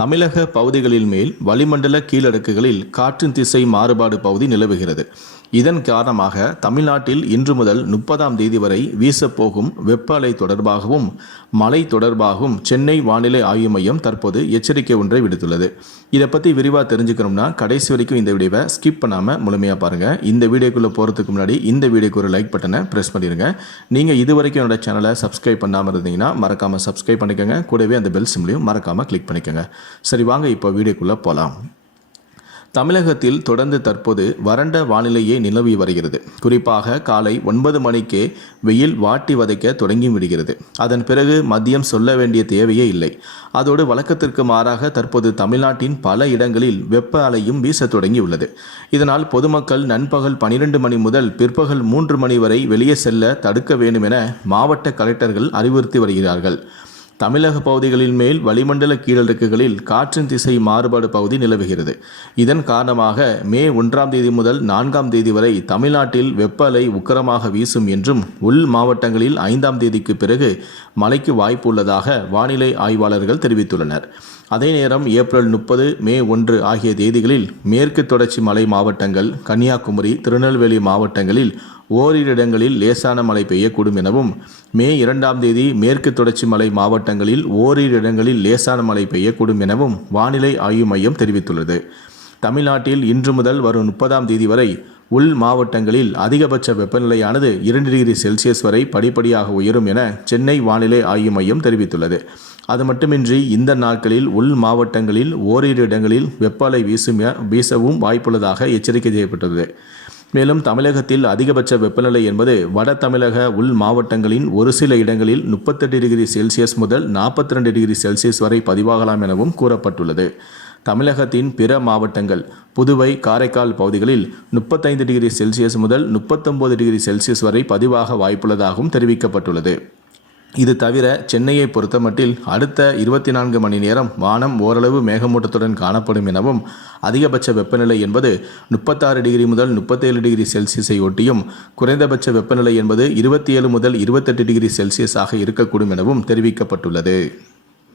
தமிழக பகுதிகளில் மேல் வளிமண்டல கீழடுக்குகளில் காற்றின் திசை மாறுபாடு பகுதி நிலவுகிறது. இதன் காரணமாக தமிழ்நாட்டில் இன்று முதல் முப்பதாம் தேதி வரை வீசப்போகும் வெப்ப அலை தொடர்பாகவும் மழை தொடர்பாகவும் சென்னை வானிலை ஆய்வு மையம் தற்போது எச்சரிக்கை ஒன்றை விடுத்துள்ளது. இதை பற்றி விரிவாக தெரிஞ்சுக்கணும்னா கடைசி வரைக்கும் இந்த வீடியோவை ஸ்கிப் பண்ணாமல் முழுமையாக பாருங்கள் இந்த வீடியோக்குள்ளே போகிறதுக்கு முன்னாடி இந்த வீடியோக்கு ஒரு லைக் பட்டனை ப்ரெஸ் பண்ணிடுங்க நீங்கள் இது வரைக்கும் என்னோட சேனலை சப்ஸ்கிரைப் பண்ணாமல் இருந்தீங்கன்னா மறக்காமல் சப்ஸ்கிரைப் பண்ணிக்கோங்க. கூடவே அந்த பெல் சிம்லையும் மறக்காமல் கிளிக் பண்ணிக்கோங்க. சரி வாங்க இப்போ வீடியோக்குள்ளே போகலாம் தமிழகத்தில் தொடர்ந்து தற்போது வறண்ட வானிலையே நிலவி வருகிறது. குறிப்பாக காலை ஒன்பது மணிக்கே வெயில் வாட்டி வதைக்க தொடங்கி விடுகிறது. அதன் பிறகு மதியம் சொல்ல வேண்டிய தேவையே இல்லை. அதோடு வழக்கத்திற்கு மாறாக தற்போது தமிழ்நாட்டின் பல இடங்களில் வெப்ப அலையும் வீச தொடங்கியுள்ளது. இதனால் பொதுமக்கள் நண்பகல் பனிரெண்டு மணி முதல் பிற்பகல் மூன்று மணி வரை வெளியே செல்ல தடுக்க வேண்டும் என மாவட்ட கலெக்டர்கள் அறிவுறுத்தி வருகிறார்கள். தமிழக பகுதிகளின் மேல் வளிமண்டல கீழடுக்குகளில் காற்றின் திசை மாறுபாடு பகுதி நிலவுகிறது. இதன் காரணமாக மே ஒன்றாம் தேதி முதல் நான்காம் தேதி வரை தமிழ்நாட்டில் வெப்ப அலை உக்கரமாக வீசும் என்றும் உள் மாவட்டங்களில் ஐந்தாம் தேதிக்கு பிறகு மழைக்கு வாய்ப்பு உள்ளதாக வானிலை ஆய்வாளர்கள் தெரிவித்துள்ளனர். அதே நேரம் ஏப்ரல் முப்பது மே ஒன்று ஆகிய தேதிகளில் மேற்கு தொடர்ச்சி மலை மாவட்டங்கள் கன்னியாகுமரி திருநெல்வேலி மாவட்டங்களில் ஓரிரு இடங்களில் லேசான மழை பெய்யக்கூடும் எனவும் மே இரண்டாம் தேதி மேற்கு தொடர்ச்சி மலை மாவட்டங்களில் ஓரிரு இடங்களில் லேசான மழை பெய்யக்கூடும் எனவும் வானிலை ஆய்வு மையம் தெரிவித்துள்ளது. தமிழ்நாட்டில் இன்று முதல் வரும் முப்பதாம் தேதி வரை உள் மாவட்டங்களில் அதிகபட்ச வெப்பநிலையானது இரண்டு டிகிரி செல்சியஸ் வரை படிப்படியாக உயரும் என சென்னை வானிலை ஆய்வு மையம் தெரிவித்துள்ளது. அது மட்டுமின்றி இந்த நாட்களில் உள் மாவட்டங்களில் ஓரிரு இடங்களில் வெப்ப அலை வீசும் வீசவும் வாய்ப்புள்ளதாக எச்சரிக்கை செய்யப்பட்டுள்ளது. மேலும் தமிழகத்தில் அதிகபட்ச வெப்பநிலை என்பது வட தமிழக உள் மாவட்டங்களின் ஒரு சில இடங்களில் முப்பத்தெட்டு டிகிரி செல்சியஸ் முதல் நாற்பத்தி ரெண்டு டிகிரி செல்சியஸ் வரை பதிவாகலாம் எனவும் கூறப்பட்டுள்ளது. தமிழகத்தின் பிற மாவட்டங்கள் புதுவை காரைக்கால் பகுதிகளில் முப்பத்தைந்து டிகிரி செல்சியஸ் முதல் முப்பத்தொன்பது டிகிரி செல்சியஸ் வரை பதிவாக வாய்ப்புள்ளதாகவும் தெரிவிக்கப்பட்டுள்ளது. இது தவிர சென்னையை பொறுத்தமட்டில் அடுத்த இருபத்தி நான்கு மணி நேரம் வானம் ஓரளவு மேகமூட்டத்துடன் காணப்படும் எனவும் அதிகபட்ச வெப்பநிலை என்பது முப்பத்தாறு டிகிரி முதல் முப்பத்தேழு டிகிரி செல்சியஸை ஒட்டியும் குறைந்தபட்ச வெப்பநிலை என்பது இருபத்தி ஏழு முதல் இருபத்தெட்டு டிகிரி செல்சியஸாக இருக்கக்கூடும் எனவும் தெரிவிக்கப்பட்டுள்ளது.